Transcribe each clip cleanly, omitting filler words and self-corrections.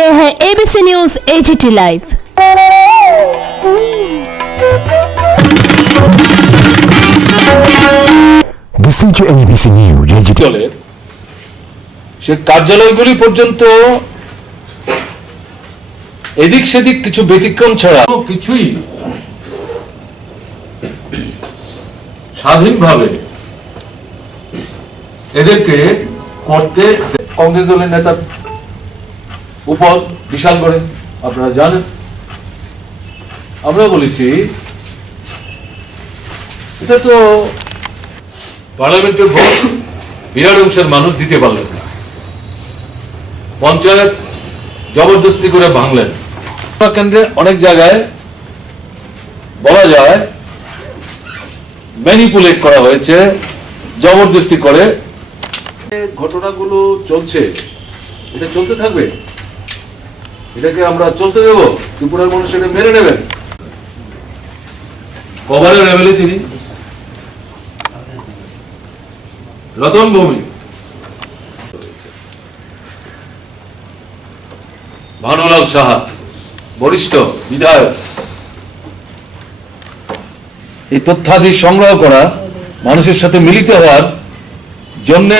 ये है ABC news AGT live. This is ABC News AGT। সে কার্যালয়গুলি পর্যন্ত এদিক সেদিক কিছু ব্যতিক্রম ছাড়া কিছুই স্বাধীনভাবে এদেরকে করতে কংগ্রেস দলের নেতার উপর বিশাল করে আপনারা জানেন। আমরা বলেছি এটা তো পার্লামেন্টের ভোট বিরাট অংশের মানুষ দিতে পারলেন না, পঞ্চায়েত জবরদস্তি করে ভাঙলেন। কেন্দ্রে অনেক জায়গায় বলা যায় ম্যানিপুলেট করা হয়েছে, জবরদস্তি করে ঘটনাগুলো চলছে। এটা চলতে থাকবে, এটাকে আমরা চলতে দেব? ত্রিপুরার মানুষ এটা মেনে নেবেন? কভারের লেভেলে তিনি রতন ভূমি, ভানুলাল সাহা বরিষ্ঠ বিধায়ক, এই তথ্যাদি সংগ্রহ করা, মানুষের সাথে মিলিত হওয়ার জন্য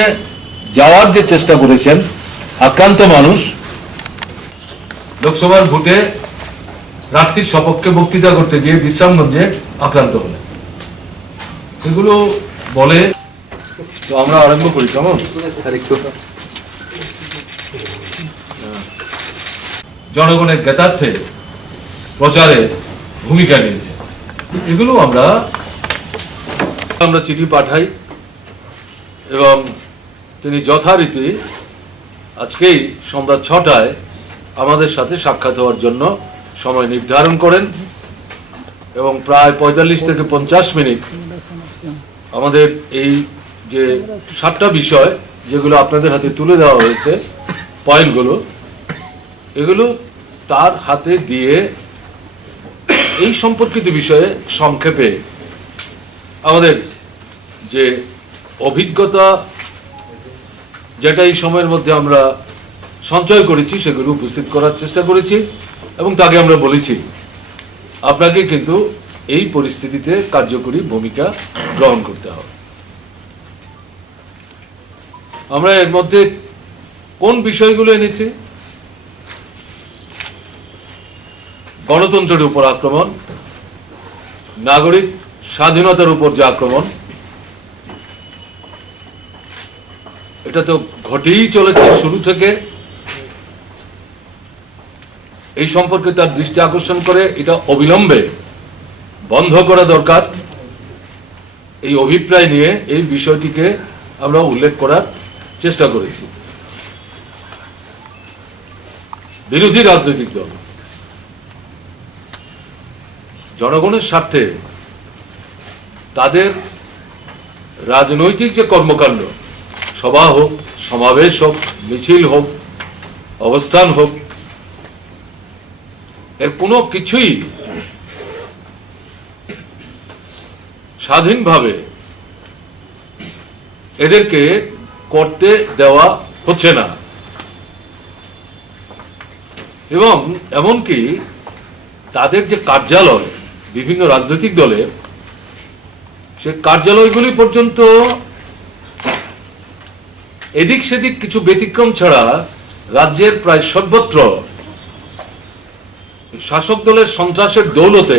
যাওয়ার যে চেষ্টা করেছেন আক্রান্ত মানুষ, লোকসভার ভোটে প্রার্থীর সপক্ষে বক্তৃতা করতে গিয়ে বিশ্রামগঞ্জে আক্রান্ত হলেন। এগুলো বলে তো আমরা আরম্ভ করি কেমন? জনগণের জ্ঞাতার্থে প্রচারে ভূমিকা নিয়েছে। এগুলো আমরা চিঠি পাঠাই এবং তিনি যথারীতি আজকেই সন্ধ্যা 6টায় আমাদের সাথে সাক্ষাৎ হওয়ার জন্য সময় নির্ধারণ করেন এবং প্রায় 45 থেকে 50 মিনিট আমাদের এই যে 7টা বিষয় যেগুলো আপনাদের হাতে তুলে দেওয়া হয়েছে পয়েন্টগুলো, এগুলো তার হাতে দিয়ে এই সম্পর্কিত বিষয়ে সংক্ষেপে আমাদের যে অভিজ্ঞতা যেটা এই সময়ের মধ্যে আমরা সঞ্চয় করেছি সেগুলো উপস্থিত করার চেষ্টা করেছি এবং তাকে আমরা বলেছি আপনাকে কিন্তু এই পরিস্থিতিতে কার্যকরী ভূমিকা গ্রহণ করতে হবে। আমরা এর মধ্যে কোন বিষয়গুলো এনেছি? গণতন্ত্রের উপর আক্রমণ, নাগরিক স্বাধীনতার উপর যে আক্রমণ, এটা তো ঘটেই চলেছে শুরু থেকে। এই সম্পর্কে তার দৃষ্টি আকর্ষণ করে এটা অবিলম্বে বন্ধ করা দরকার। এই অভিপ্রায় নিয়ে এই বিষয়টিকে আমরা উল্লেখ করার চেষ্টা করেছি। বিরোধী রাজনৈতিক দল জনগণের স্বার্থে তাদের রাজনৈতিক যে কর্মকাণ্ড, সভা হোক, সমাবেশ হোক, মিছিল হোক, অবস্থান হোক, এর কোনো কিছুই স্বাধীনভাবে এদেরকে করতে দেওয়া হচ্ছে না এবং এমনকি তাদের যে কার্যালয় বিভিন্ন রাজনৈতিক দলের, সে কার্যালয়গুলি পর্যন্ত এদিক সেদিক কিছু ব্যতিক্রম ছাড়া রাজ্যের প্রায় সর্বত্র শাসক দলের সন্ত্রাসের দৌলতে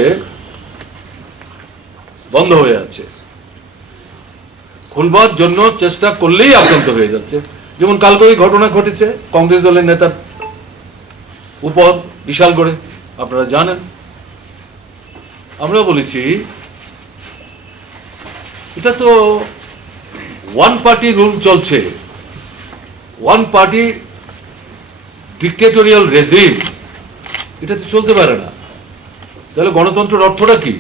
বন্ধ হয়ে আছে। খুলবার জন্য চেষ্টা করলেই আক্রান্ত হয়ে যাচ্ছে। যেমন কালকে ওই ঘটনা ঘটেছে কংগ্রেস দলের নেতার উপর বিশাল করে, আপনারা জানেন। আমরা বলেছি এটা তো ওয়ান পার্টি রুল চলছে, ওয়ান পার্টি ডিক্টেটোরিয়াল রেজিম, এটা তো চলতে পারে না। তাহলে গণতন্ত্রের অর্থটা কি?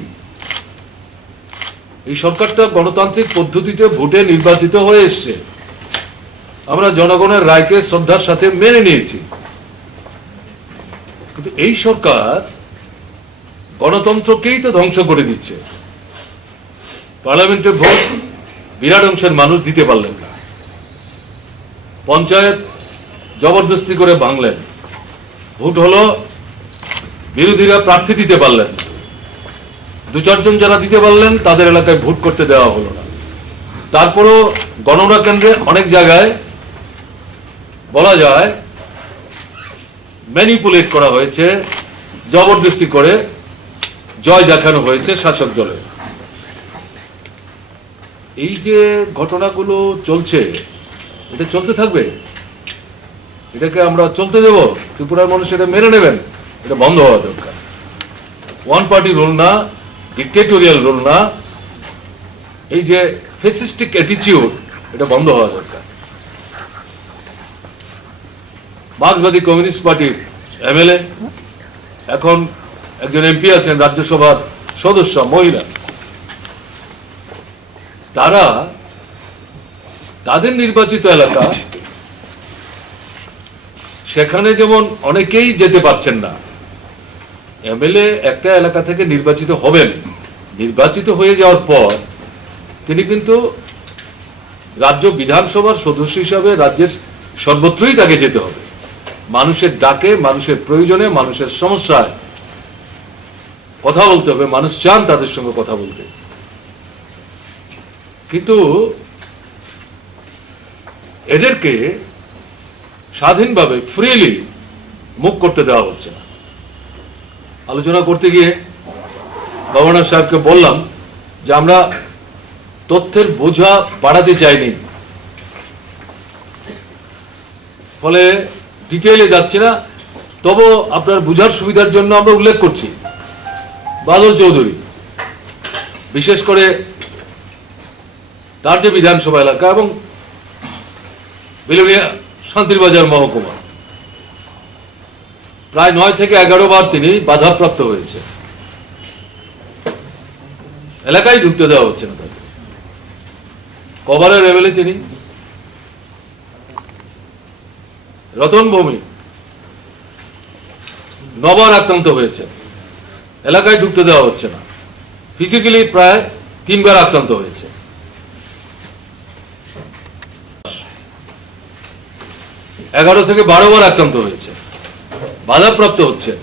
এই সরকারটা গণতান্ত্রিক পদ্ধতিতে ভোটে নির্বাচিত হয়ে এসছে, আমরা জনগণের রায়কে শ্রদ্ধার সাথে মেনে নিয়েছি, কিন্তু এই সরকার গণতন্ত্রকেই তো ধ্বংস করে দিচ্ছে। পার্লামেন্টের ভোট বিরাট অংশের মানুষ দিতে পারলেন না, পঞ্চায়েত জবরদস্তি করে ভাঙলেন, ভোট হলো, বিরোধীরা প্রার্থী দিতে পারলেন, দু চারজন যারা দিতে পারলেন তাদের এলাকায় ভোট করতে দেওয়া হলো না। তারপরও গণনা কেন্দ্রে অনেক জায়গায় বলা যায় ম্যানিপুলেট করা হয়েছে, জবরদস্তি করে জয় দেখানো হয়েছে শাসক দলের। এই যে ঘটনাগুলো চলছে, এটা চলতে থাকবে, এটাকে আমরা চলতে দেব? ত্রিপুরার মানুষ এটা মেনে নেবেন? এটা বন্ধ হওয়া দরকার। ওয়ান পার্টি রুল না, ডিক্টেটোরিয়াল রুল না, এই যে ফেসিস্টিক অ্যাটিটিউড, এটা বন্ধ হওয়া দরকার। মার্ক্সবাদী কমিউনিস্ট পার্টির এমএলএ, এখন একজন এমপি আছেন, রাজ্যসভার সদস্য মহিলা, তারা তাদের নির্বাচিত এলাকা, সেখানে যেমন অনেকেই যেতে পারছেন না। এমএলএ একটা এলাকা থেকে নির্বাচিত হবেন, নির্বাচিত হয়ে যাওয়ার পর তিনি কিন্তু রাজ্য বিধানসভার সদস্য হিসাবে রাজ্যের সর্বত্রই তাকে যেতে হবে, মানুষের ডাকে, মানুষের প্রয়োজনে, মানুষের সমস্যায় কথা বলতে হবে। মানুষ চান তাদের সঙ্গে কথা বলতে, কিন্তু এদেরকে স্বাধীনভাবে ফ্রিলি মুখ করতে দেওয়া হচ্ছে না। আলোচনা করতে গিয়ে গভর্নর সাহেবকে বললাম যে আমরা তথ্যের বোঝা বাড়াতে চাইনি, ফলে ডিটেইলে যাচ্ছি না, তবু আপনার বোঝার সুবিধার জন্য আমরা উল্লেখ করছি। বাদল চৌধুরী, বিশেষ করে তার যে বিধানসভা এলাকা এবং বিলোনিয়া শান্তিরবাজার মহকুমা, প্রায় 9 থেকে 11 বার তিনি বাধাপ্রাপ্ত হয়েছে, এলাকায় ঢুকতে দেওয়া হচ্ছে না তাকে। কভারের এমএলএ তিনি। রতনভূমি 9 বার আক্রান্ত হয়েছে, এলাকায় ঢুকতে দেওয়া হচ্ছে না। ফিজিক্যালি প্রায় 3 বার আক্রান্ত হয়েছে। 11 থেকে 12 বার আক্রান্ত হয়েছে, বাধাপ্রাপ্ত হচ্ছেন,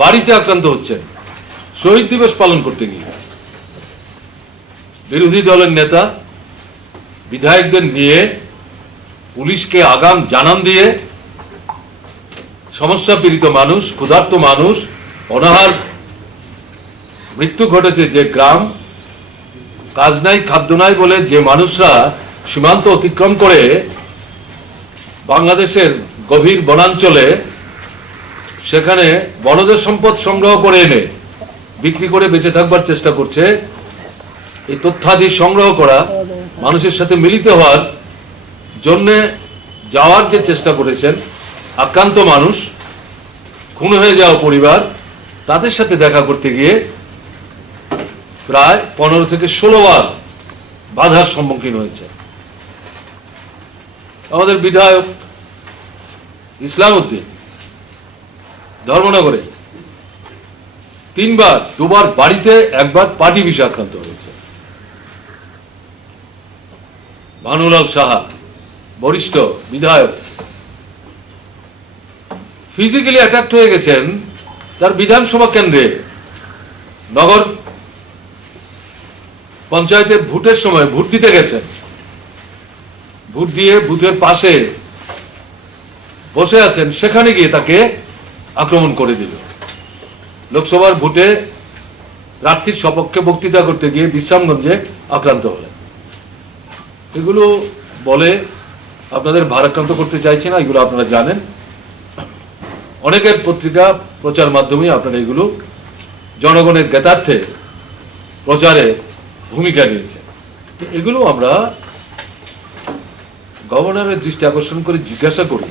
বাড়িতে আক্রান্ত হচ্ছেন শহীদ দিবস পালন করতে গিয়ে। বিরোধী দলের নেতা বিধায়কদের নিয়ে পুলিশকে আগাম জানান দিয়ে সমস্যা পীড়িত মানুষ, ক্ষুধার্ত মানুষ, অনাহার মৃত্যু ঘটেছে যে গ্রাম, কাজ নাই খাদ্য নাই বলে যে মানুষরা সীমান্ত অতিক্রম করে বাংলাদেশের গভীর বনাঞ্চলে সেখানে বনজ সম্পদ সংগ্রহ করে এনে বিক্রি করে বেঁচে থাকবার চেষ্টা করছে, এই তথ্যাদি সংগ্রহ করা, মানুষের সাথে মিলিত হওয়ার জন্য যাওয়ার যে চেষ্টা করেছেন, আক্রান্ত মানুষ, খুন হয়ে যাওয়া পরিবার, তাদের সাথে দেখা করতে গিয়ে প্রায় 15 থেকে 16 বার বাধার সম্মুখীন হয়েছে। আমাদের বিধায়ক ইসলাম উদ্দিন ধর্মনগরে 3 বার, 2 বার বাড়িতে, 1 বার পার্টি বিষে আক্রান্ত হয়েছে। ভানুলাল সাহা বরিষ্ঠ বিধায়ক ফিজিক্যালি অ্যাটাক হয়ে গেছেন তার বিধানসভা কেন্দ্রে। নগর পঞ্চায়েতের ভোটের সময় ভোট দিতে গেছেন, ভোট দিয়ে বুথের পাশে বসে আছেন, সেখানে গিয়ে তাকে আক্রমণ করে দিল। লোকসভার ভোটে প্রার্থীর সপক্ষে বক্তৃতা করতে গিয়ে বিশ্রামগঞ্জে আক্রান্ত হলেন। এগুলো বলে আপনাদের ভারাক্রান্ত করতে চাইছি না, এগুলো আপনারা জানেন, অনেকের পত্রিকা প্রচার মাধ্যমে আপনারা এগুলো জনগণের জ্ঞাতার্থে প্রচারে ভূমিকা নিয়েছে। এগুলো আমরা গভর্নরের দৃষ্টি আকর্ষণ করে জিজ্ঞাসা করি,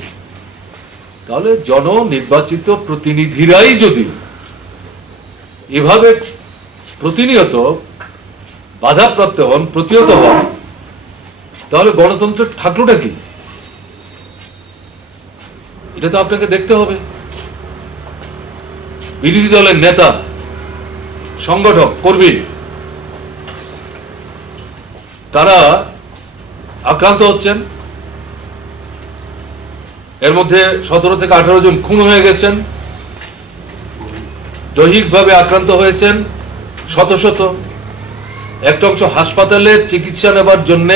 তাহলে জননির্বাচিত প্রতিনিধিরাই যদি এভাবে প্রতিনিয়ত বাধাপ্রাপ্ত হন, প্রতিহত হন, তাহলে গণতন্ত্রের থাকলোটা কি? এটা তো আপনাকে দেখতে হবে। বিরোধী দলের নেতা, সংগঠক, কর্মী, তারা আক্রান্ত হচ্ছেন, এর মধ্যে 17 থেকে 18 জন খুন হয়ে গেছেন, দৈহিকভাবে আক্রান্ত হয়েছেন শত শত। একটা অংশ হাসপাতালে চিকিৎসা নেবার জন্য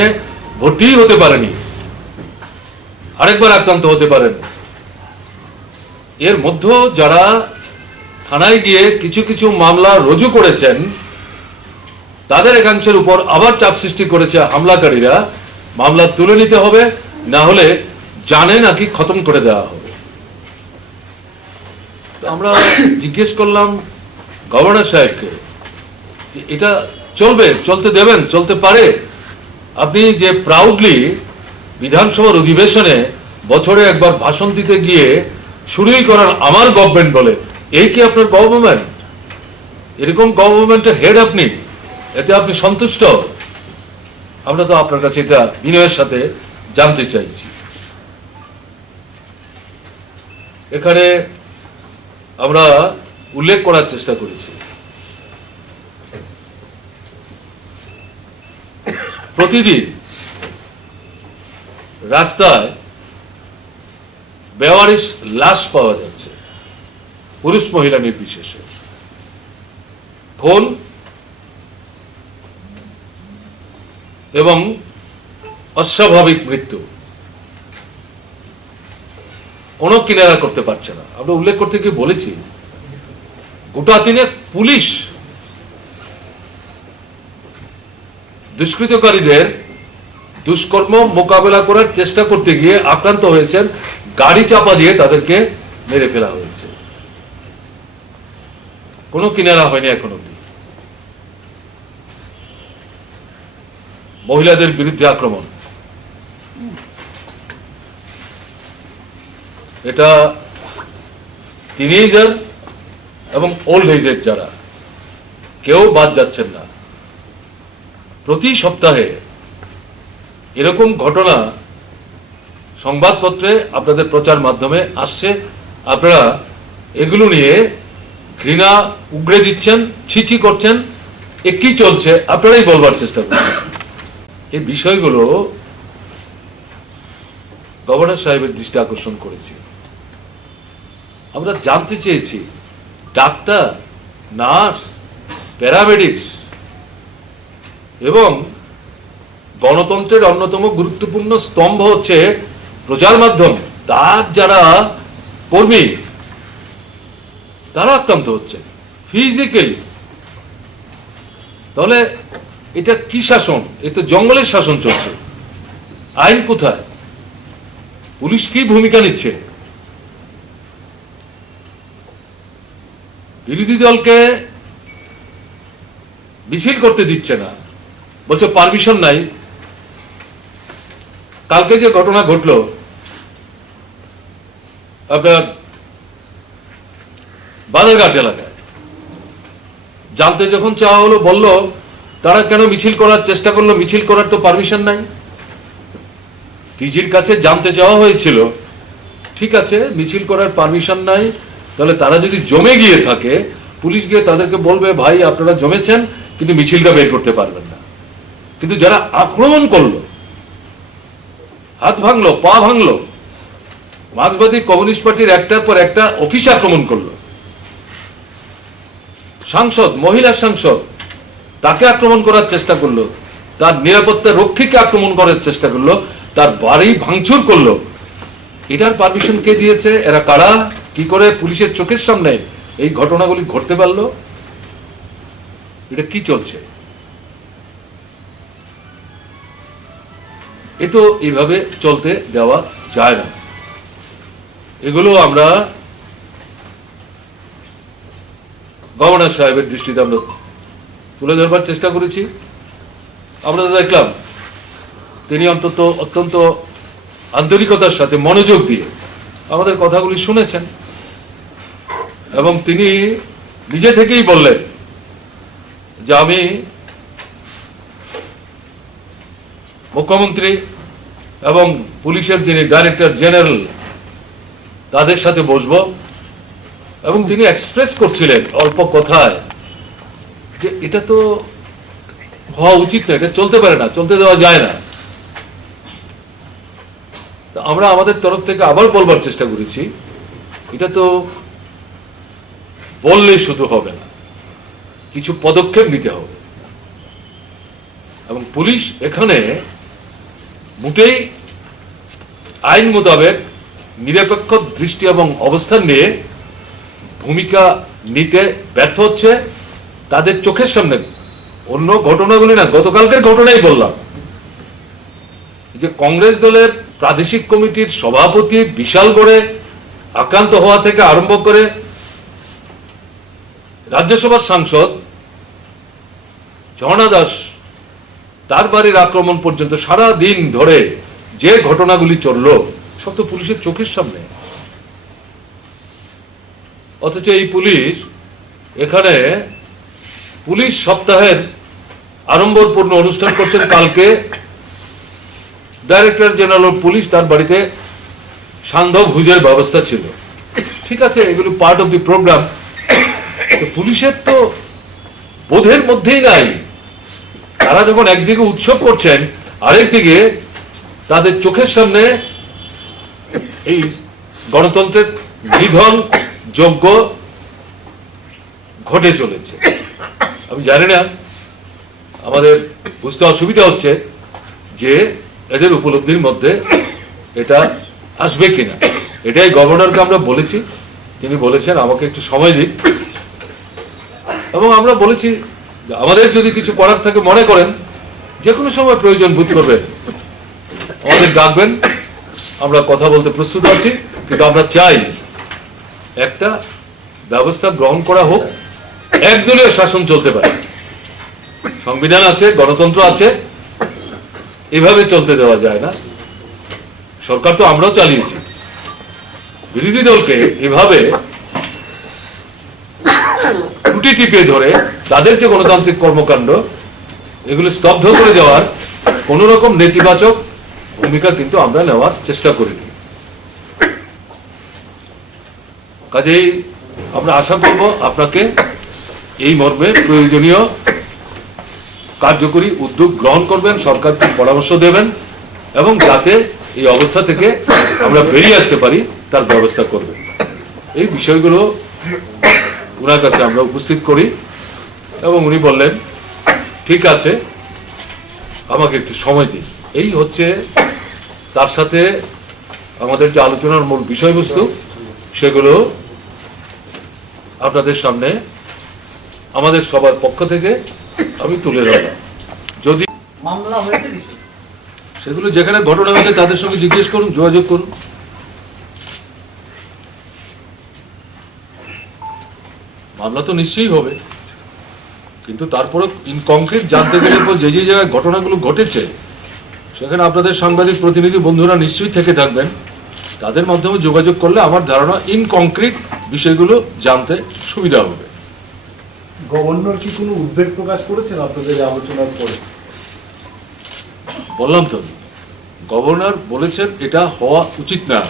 ভর্তি হতে পারেনি, আরেকবার আক্রান্ত হতে পারেন। এর মধ্যে যারা থানায় গিয়ে কিছু কিছু মামলা রুজু করেছেন, তাদের একাংশের উপর আবার চাপ সৃষ্টি করেছে হামলাকারীরা, মামলা তুলে নিতে হবে, না হলে জানে নাকি খতম করে দেওয়া হবে। আমরা জিজ্ঞেস করলাম গভর্নর সাহেবকে, এটা চলবে, চলতে দেবেন, চলতে পারে? আপনি যে প্রাউডলি বিধানসভার অধিবেশনে বছরে একবার ভাষণ দিতে গিয়ে শুরুই করার আমার গভর্নমেন্ট বলে, এই কি আপনার গভর্নমেন্ট? এরকম গভর্নমেন্টের হেড আপনি? এতে আপনি সন্তুষ্ট? আমরা তো আপনার কাছে এটা বিনয়ের সাথে জানতে চাইছি। এখানে আমরা উল্লেখ করার চেষ্টা করেছি, প্রতিদিন রাস্তায় বেওয়ারিশ লাশ পাওয়া যাচ্ছে, পুরুষ মহিলা নির্বিশেষে। খুন এবং অস্বাভাবিক মৃত্যু, কোনো কিনারা করতে পারছে না। আমরা উল্লেখ করতে গিয়ে বলেছি, গোটা দিনে পুলিশ দুষ্কৃতকারীদের দুষ্কর্ম মোকাবেলা করার চেষ্টা করতে গিয়ে আক্রান্ত হয়েছেন, গাড়ি চাপা দিয়ে তাদেরকে মেরে ফেলা হয়েছে। কোনো কিনারা হয়নি এখন অব্দি। মহিলাদের বিরুদ্ধে আক্রমণ, এটা টিনেজার এবং ওল্ড এজের যারা, কেউ বাদ যাচ্ছেন না। প্রতি সপ্তাহে এরকম ঘটনা সংবাদপত্রে আপনাদের প্রচার মাধ্যমে আসছে। আপনারা এগুলো নিয়ে ঘৃণা উগড়ে দিচ্ছেন, ছিছি করছেন, এ কি চলছে আপনারাই বলবার চেষ্টা করছেন। এই বিষয়গুলো গভর্নর সাহেবের দৃষ্টি আকর্ষণ করেছি। আমরা জানতে চেয়েছি, ডাক্তার, নার্স, প্যারামেডিক্স এবং গণতন্ত্রের অন্যতম গুরুত্বপূর্ণ স্তম্ভ হচ্ছে প্রচার মাধ্যম, তার যারা কর্মী, তারা আক্রান্ত হচ্ছে ফিজিক্যালি। তাহলে এটা কি শাসন? এ তো জঙ্গলের শাসন চলছে। আইন কোথায়? পুলিশ কি ভূমিকা নিচ্ছে? বিরোধী দলকে মিছিল করতে দিচ্ছে না, বলছে পারমিশন নাই। কালকে যে ঘটনা ঘটলো আপনার বাজারঘাট এলাকায়, জানতে যখন চাওয়া হলো, বলল তারা কেন মিছিল করার চেষ্টা করলো, মিছিল করার তো পারমিশন নাই। ডিজির কাছে জানতে চাওয়া হয়েছিল, ঠিক আছে মিছিল করার পারমিশন নাই, তাহলে তারা যদি জমে গিয়ে থাকে, পুলিশ গিয়ে তাদেরকে বলবে ভাই আপনারা জমেছেন কিন্তু মিছিলটা বের করতে পারবেন না। কিন্তু যারা আক্রমণ করলো, হাত ভাঙলো, পা ভাঙলো, মার্ক্সবাদী কমিউনিস্ট পার্টির একটার পর একটা অফিস আক্রমণ করলো, সাংসদ, মহিলা সাংসদ, তাকে আক্রমণ করার চেষ্টা করলো, তার নিরাপত্তা রক্ষীকে আক্রমণ করার চেষ্টা করলো, তার বাড়ি ভাঙচুর করলো। এটার পারমিশন কে দিয়েছে? এরা কারা? কি করে পুলিশের চোখের সামনে এই ঘটনাগুলি ঘটতে পারলো? এটা কি চলছে? এ তো এইভাবে চলতে দেওয়া যায় না। এগুলো আমরা গভর্নর সাহেবের দৃষ্টিতে আমরা তুলে ধরবার চেষ্টা করেছি। আমরা দেখলাম তিনি অত্যন্ত আন্তরিকতার সাথে মনোযোগ দিয়ে আমাদের কথাগুলি শুনেছেন এবং তিনি নিজে থেকেই বললেন যে আমি মুখ্যমন্ত্রী এবং পুলিশের যিনি ডাইরেক্টর জেনারেল তাদের সাথে বসবো। এবং তিনি এক্সপ্রেস করছিলেন অল্প কথায় যে এটা তো হওয়া উচিত না, এটা চলতে পারে না, চলতে দেওয়া যায় না। তো আমরা আমাদের তরফ থেকে আবার বলবার চেষ্টা করেছি, এটা তো বললে শুধু হবে না, কিছু পদক্ষেপ নিতে হবে। এবং পুলিশ এখানে মোটেই আইন মোতাবেক নিরপেক্ষ দৃষ্টি এবং অবস্থান নিয়ে ভূমিকা নিতে ব্যর্থ হচ্ছে। তাদের চোখের সামনে অন্য ঘটনাগুলি না, গতকালকের ঘটনাই বললাম যে কংগ্রেস দলের প্রাদেশিক কমিটির সভাপতি বিশালগড়ে আক্রান্ত হওয়া থেকে আরম্ভ করে রাজ্যসভার সাংসদ ঝর্ণা দাস তার বাড়ির আক্রমণ পর্যন্ত সারা দিন ধরে যে ঘটনাগুলি চলল সব তো পুলিশের চোখের সামনে। অথচ এই পুলিশ এখানে পুলিশ সপ্তাহের আড়ম্বরপূর্ণ অনুষ্ঠান করছেন। কালকে ডাইরেক্টর জেনারেল অফ পুলিশ তার বাড়িতে সান্ধ্য ভোজের ব্যবস্থা ছিল। ঠিক আছে, এগুলো পার্ট অফ দি প্রোগ্রাম। পুলিশের তো বোধের মধ্যেই নাই। তারা যখন একদিকে উৎসব করছেন, আরেকদিকে তাদের চোখের সামনে এই গণতন্ত্রের নিধন যজ্ঞ ঘটে চলেছে। আমি জানি না, আমাদের বুঝতে অসুবিধা হচ্ছে যে এদের উপলব্ধির মধ্যে এটা আসবে কিনা। এটাই গভর্নরকে আমরা বলেছি, তিনি বলেছেন আমাকে একটু সময় দিন। এবং আমরা বলেছি আমাদের যদি কিছু করার থাকে মনে করেন যে কোনো সময় প্রয়োজন বোধ করবেন আমাদের ডাকবেন, আমরা কথা বলতে প্রস্তুত আছি। কিন্তু আমরা চাই একটা ব্যবস্থা গ্রহণ করা হোক, একদলীয় শাসন চলতে পারে, সংবিধান আছে, গণতন্ত্র আছে, এভাবে চলতে দেওয়া যায় না। সরকার তো আমরাও চালিয়েছি, বিরোধী দলকে এভাবে ত্রুটি টিপে ধরে তাদের যে গণতান্ত্রিক কর্মকাণ্ড এগুলো স্তব্ধ করে দেওয়ার কোন রকম নেতিবাচক ভূমিকা কিন্তু আমরা নেওয়ার চেষ্টা করিনি। কাজেই আমরা আশা করব আপনাকে এই মর্মে প্রয়োজনীয় কার্যকরী উদ্যোগ গ্রহণ করবেন, সরকারকে পরামর্শ দেবেন এবং যাতে এই অবস্থা থেকে আমরা বেরিয়ে আসতে পারি তার ব্যবস্থা করবেন। এই বিষয়গুলো ওনার কাছে আমরা উপস্থিত করি এবং উনি বললেন ঠিক আছে, আমাকে একটু সময় দিন। এই হচ্ছে তার সাথে আমাদের যে আলোচনার মূল বিষয়বস্তু, সেগুলো আপনাদের সামনে আমাদের সবার পক্ষ থেকে আমি তুলে ধরলাম। যদি মামলা হয়েছে সেগুলো যেখানে ঘটনা হয়েছে তাদের সঙ্গে জিজ্ঞেস করুন, যোগাযোগ করুন। মামলা তো নিশ্চয়ই হবে, কিন্তু তারপরে ইনকংক্রিট জানতে গেলে যে যে জায়গায় ঘটনাগুলো ঘটেছে সেখানে আপনাদের সাংবাদিক প্রতিনিধি বন্ধুরা নিশ্চয়ই থেকে থাকবেন। তাদের মাধ্যমে যোগাযোগ করলে আমার ধারণা ইনকংক্রিট বিষয়গুলো জানতে সুবিধা হবে। গভর্নর কি কোনো উদ্বেগ প্রকাশ করেছেন আপনাদের আলোচনার পরে? বললাম তো, গভর্নর বলেছেন এটা হওয়া উচিত না।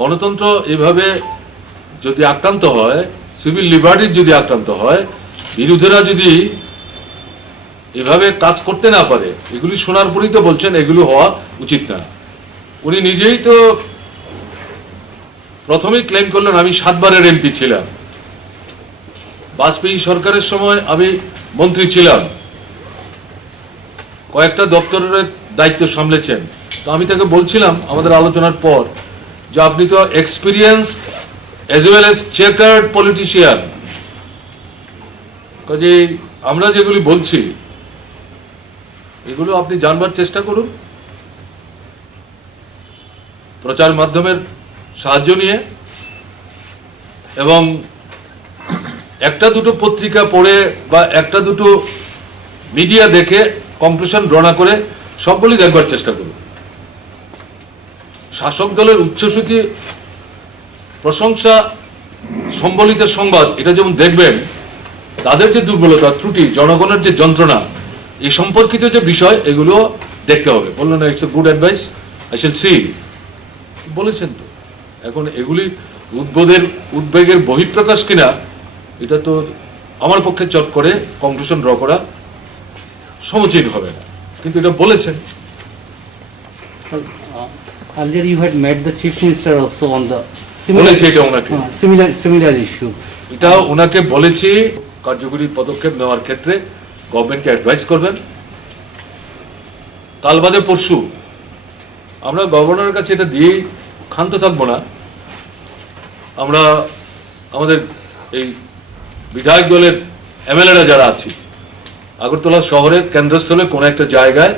গণতন্ত্র এভাবে যদি আক্রান্ত হয়, সিভিল লিবার্টির যদি আক্রান্ত হয়, বিরোধীরা যদি এভাবে কাজ করতে না পারে, এগুলি শোনার পরেই তো বলছেন এগুলো হওয়া উচিত না। উনি নিজেই তো প্রথমেই ক্লেম করলেন আমি 7 বারের এমপি ছিলাম, বাজপেয়ী সরকারের সময় আমি মন্ত্রী ছিলাম, কয়েকটা দপ্তরের দায়িত্ব সামলেছেন। তো আমি তাকে বলছিলাম আমাদের আলোচনার পর যে আপনি তো experience as well as checkered politician, কাজে আমরা যেগুলি বলছি এগুলো আপনি জানবার চেষ্টা করুন, প্রচার মাধ্যমের সাহায্য নিয়ে, এবং একটা দুটো পত্রিকা পড়ে বা একটা দুটো মিডিয়া দেখে কনক্লুশন ড্র না করে সবগুলি দেখবার চেষ্টা করুন। শাসক দলের উচ্চশ্রুতি প্রশংসা সম্বলিত সংবাদ এটা যেমন দেখবেন, তাদের যে দুর্বলতা ত্রুটি, জনগণের যে যন্ত্রণা, এই সম্পর্কিত যে বিষয় এগুলো দেখতে হবে। বললেন না, it's a good advice, I shall see, বলেছেন তো। এখন এগুলি উদ্বেগের বহিঃপ্রকাশ কিনা এটা তো আমার পক্ষে চট করে কনক্লুশন ড্র করা সমীচীন হবে না, কিন্তু এটা বলেছেন। Earlier you had met the chief minister also on the বলেছি এটা ওনাকে। similar issues. এটা ওনাকে বলেছি কার্যকরী পদক্ষেপ নেওয়ার ক্ষেত্রে গভর্নমেন্টকে অ্যাডভাইস করবেন। কাল বাদে পরশু আমরা গভর্নরের কাছে এটা দিয়েই ক্ষান্ত থাকবো না। আমরা আমাদের এই বিধায়ক দলের এমএলএরা যারা আছি আগরতলা শহরের কেন্দ্রস্থলে কোনো একটা জায়গায়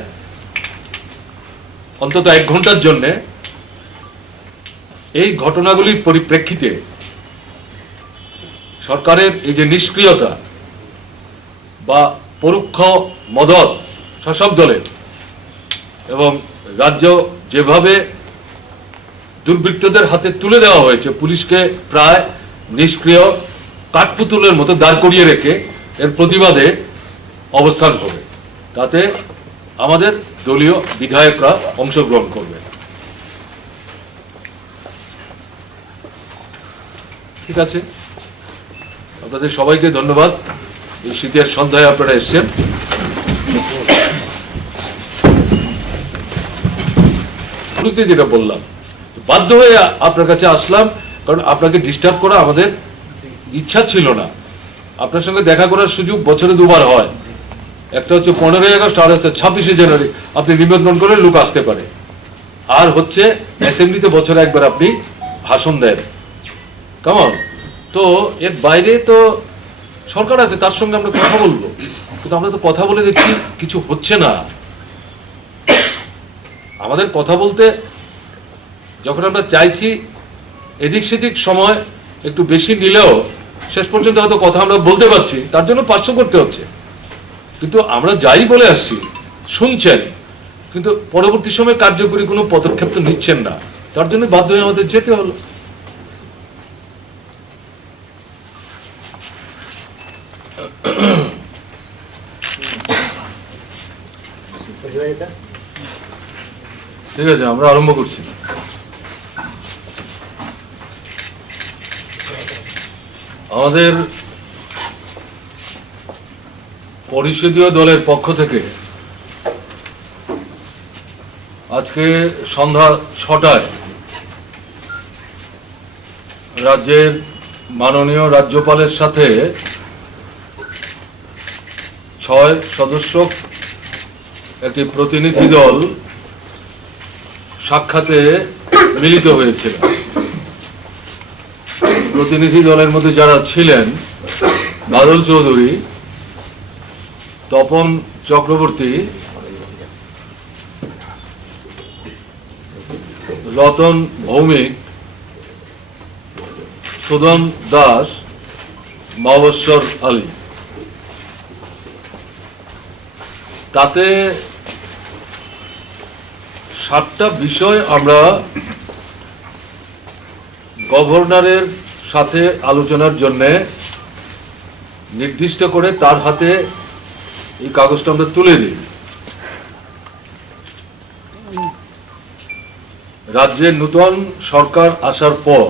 অন্তত 1 ঘন্টার জন্যে এই ঘটনাগুলির পরিপ্রেক্ষিতে সরকারের এই যে নিষ্ক্রিয়তা বা পরোক্ষ মদত শাসক দলের এবং রাজ্য যেভাবে দুর্বৃত্তদের হাতে তুলে দেওয়া হয়েছে, পুলিশকে প্রায় নিষ্ক্রিয় কাঠপুতুলের মতো দাঁড় করিয়ে রেখে এর প্রতিবাদে অবস্থান হবে। তাতে আমাদের দলীয় বিধায়করা অংশগ্রহণ করবে। ঠিক আছে, আপনাদের সবাইকে ধন্যবাদ। এই শীতের সন্ধ্যায় আপনারা এসেছেন। যেটা বললাম, বাধ্য হয়ে আপনার কাছে আসলাম, কারণ আপনাকে ডিস্টার্ব করা আমাদের ইচ্ছা ছিল না। আপনার সঙ্গে দেখা করার সুযোগ বছরে 2 বার হয়, একটা হচ্ছে 15ই আগস্ট আর হচ্ছে 26শে জানুয়ারি। আপনি নিমন্ত্রণ করে লোক আসতে পারে, আর হচ্ছে অ্যাসেম্বলিতে বছরে 1 বার আপনি ভাষণ দেন। কেমন? তো এর বাইরে তো সরকার আছে, তার সঙ্গে আমরা কথা বলবো, কিন্তু আমরা তো কথা বলে দেখছি কিছু হচ্ছে না। আমাদের কথা বলতে যখন আমরা চাইছি এদিক সেদিক সময় একটু বেশি নিলেও শেষ পর্যন্ত হয়তো কথা আমরা বলতে পারছি, তার জন্য পার্শ্ব করতে হচ্ছে। কিন্তু আমরা যাই বলে আসছি শুনছেন, কিন্তু পরবর্তী সময় কার্যকরী কোনো পদক্ষেপ তো নিচ্ছেন না, তার জন্য বাধ্য হয়ে আমাদের যেতে হলো। ঠিক আছে, আমরা আরম্ভ করছি। আমাদের পরিষদীয় দলের পক্ষ থেকে আজকে সন্ধ্যা 6টায় রাজ্যের মাননীয় রাজ্যপালের সাথে 6 সদস্য একটি প্রতিনিধি দল সাক্ষাতে মিলিত হয়েছিল। প্রতিনিধি দলের মধ্যে যারা ছিলেন বাদল চৌধুরী, তপন চক্রবর্তী, রতন ভৌমিক, সুদন দাস, মাবশ্বর আলী। তাতে 7টা বিষয় আমরা গভর্নরের সাথে আলোচনার জন্য নির্দিষ্ট করে তার হাতে এই কাগজটা আমরা তুলে দিই। রাজ্যের নতুন সরকার আসার পর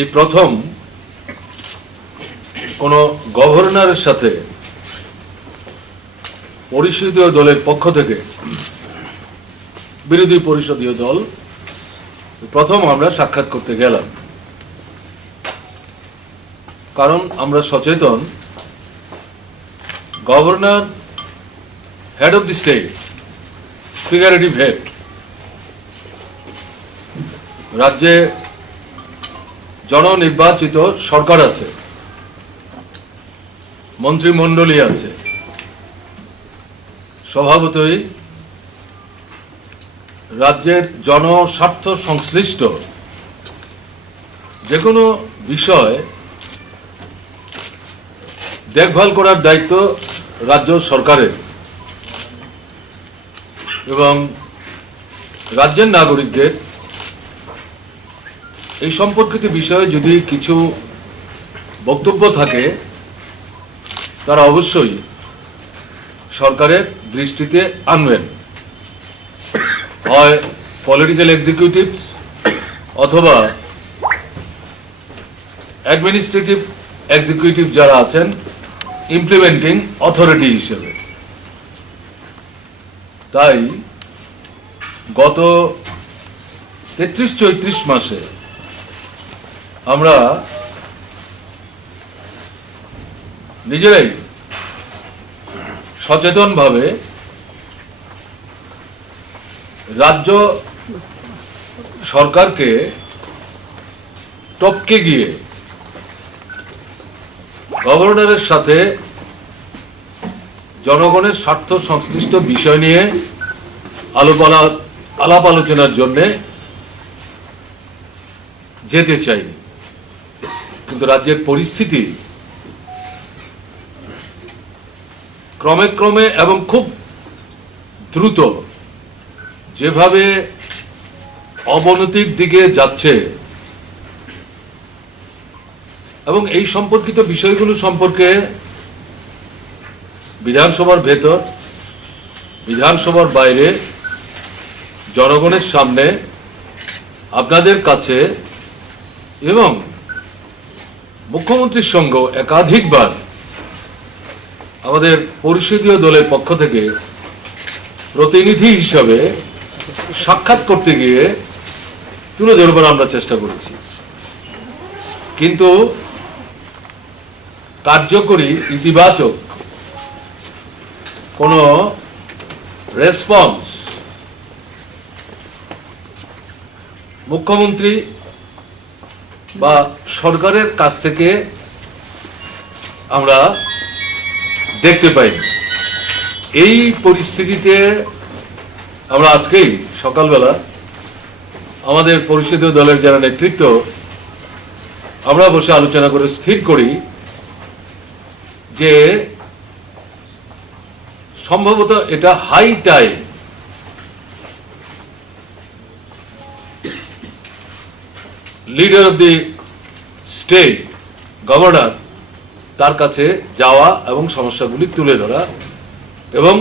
এই প্রথম কোন গভর্নরের সাথে পরিষদীয় দলের পক্ষ থেকে, বিরোধী পরিষদীয় দল, প্রথম আমরা সাক্ষাৎ করতে গেলাম। কারণ আমরা সচেতন governor, head of the state, figurative head, রাজ্যে জননির্বাচিত সরকার আছে, মন্ত্রিমণ্ডলী আছে, স্বভাবতই রাজ্যের জনস্বার্থ সংশ্লিষ্ট যে কোনো বিষয় দেখভাল করার দায়িত্ব রাজ্য সরকারের, এবং রাজ্যের নাগরিকদের এই সম্পর্কিত বিষয়ে যদি কিছু বক্তব্য থাকে তারা অবশ্যই সরকারের দৃষ্টিতে আনবেন। হয় পলিটিক্যাল এক্সিকিউটিভস অথবা অ্যাডমিনিস্ট্রেটিভ এক্সিকিউটিভ যারা আছেন ইমপ্লিমেন্টিং অথরিটি হিসেবে। তাই গত 33-34 মাসে আমরা নিজেরাই সচেতনভাবে রাজ্য সরকারকে টপকে গিয়ে গভর্নরের সাথে জনগণের স্বার্থ সংশ্লিষ্ট বিষয় নিয়ে আলাপ আলোচনার জন্য যেতে চাইনি, কিন্তু রাজ্যের পরিস্থিতি ক্রমে ক্রমে এবং খুব দ্রুত যেভাবে অবনতির দিকে যাচ্ছে এবং এই সম্পর্কিত বিষয়গুলো সম্পর্কে বিধানসভার ভেতর, বিধানসভার বাইরে, জনগণের সামনে, আপনাদের কাছে এবং মুখ্যমন্ত্রীর সঙ্গে একাধিকবার আমাদের পরিষদীয় দলের পক্ষ থেকে প্রতিনিধি হিসাবে সাক্ষাৎ করতে গিয়ে তুলে ধরবার আমরা চেষ্টা করেছি, কিন্তু কার্যকরী ইতিবাচক কোনো রেসপন্স মুখ্যমন্ত্রী বা সরকারের কাছ থেকে আমরা দেখতে পাই। এই পরিস্থিতিতে আমরা আজকেই সকালবেলা আমাদের পরিষদীয় দলের যারা নেতৃত্ব আমরা বসে আলোচনা করে স্থির করি যে সম্ভবত এটা high time leader of the state, governor, তার কাছে যাওয়া এবং সমস্যাগুলি তুলে ধরা এবং